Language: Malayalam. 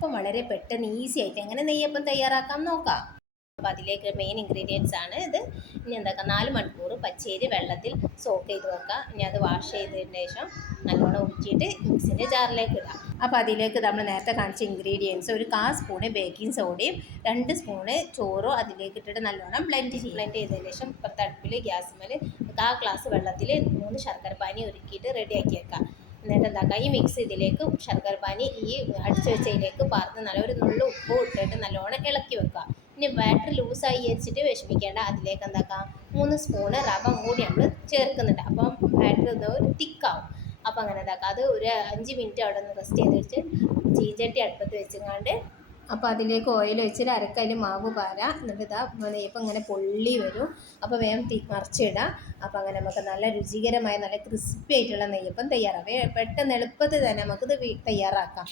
അപ്പം വളരെ പെട്ടെന്ന് ഈസി ആയിട്ട് എങ്ങനെ നെയ്യപ്പം തയ്യാറാക്കാം നോക്കാം. അപ്പോൾ അതിലേക്ക് മെയിൻ ഇൻഗ്രീഡിയൻസ് ആണ് ഇത്. ഇനി എന്താക്കാം, 4 മണിക്കൂർ പച്ചരി വെള്ളത്തിൽ സോക്ക് ചെയ്ത് വെക്കാം. ഇനി അത് വാഷ് ചെയ്തതിന് ശേഷം നല്ലോണം ഊറ്റിയിട്ട് മിക്സിൻ്റെ ജാറിലേക്ക് ഇടാം. അപ്പോൾ അതിലേക്ക് നമ്മൾ നേരത്തെ കാണിച്ച ഇൻഗ്രീഡിയൻസ്, ഒരു 1/4 സ്പൂണ് ബേക്കിംഗ് സോഡയും 2 സ്പൂണ് ചോറും അതിലേക്ക് ഇട്ടിട്ട് നല്ലോണം ബ്ലെൻഡ് ചെയ്തതിന് ശേഷം ഇപ്പുറത്തെ അടുപ്പിൽ ഗ്യാസ്മേൽ 1/4 ഗ്ലാസ് വെള്ളത്തിൽ 3 ശർക്കര പാനി ഒരുക്കിയിട്ട് റെഡിയാക്കി വെക്കാം. എന്നിട്ട് എന്താക്കുക, ഈ മിക്സ് ഇതിലേക്ക് ശർക്കര പാനി ഈ അടിച്ചു വെച്ചതിലേക്ക് പാർന്ന് നല്ല ഒരു നുള്ളു ഉപ്പ് ഇട്ടിട്ട് നല്ലോണം ഇളക്കി വെക്കുക. ഇനി ബാറ്ററി ലൂസായി വിചാരിച്ചിട്ട് വിഷമിക്കേണ്ട, അതിലേക്ക് എന്താക്കാം 3 സ്പൂണ് റവ കൂടി നമ്മൾ ചേർക്കുന്നുണ്ട്. അപ്പം ബാറ്ററി ഒന്ന് ഒരു തിക്കാവും. അപ്പോൾ അങ്ങനെ എന്താക്കാം, അത് ഒരു 5 മിനിറ്റ് അവിടെ ഒന്ന് റെസ്റ്റ് ചെയ്ത് വെച്ച് ചീഞ്ചട്ടി അടുപ്പത്ത് വെച്ചങ്ങാണ്ട് അപ്പോൾ അതിലേക്ക് ഓയിൽ വെച്ചിട്ട് അരക്കയിൽ മാവ് പാരാ. എന്നിട്ട് ഇതാ നെയ്യപ്പം ഇങ്ങനെ പൊള്ളി വരും. അപ്പോൾ വേഗം മറിച്ചിടാം. അപ്പോൾ അങ്ങനെ നമുക്ക് നല്ല രുചികരമായ നല്ല ക്രിസ്പി ആയിട്ടുള്ള നെയ്യപ്പം തയ്യാറാക്കാം. പെട്ടെന്ന് എളുപ്പത്തിൽ തന്നെ നമുക്കിത് തയ്യാറാക്കാം.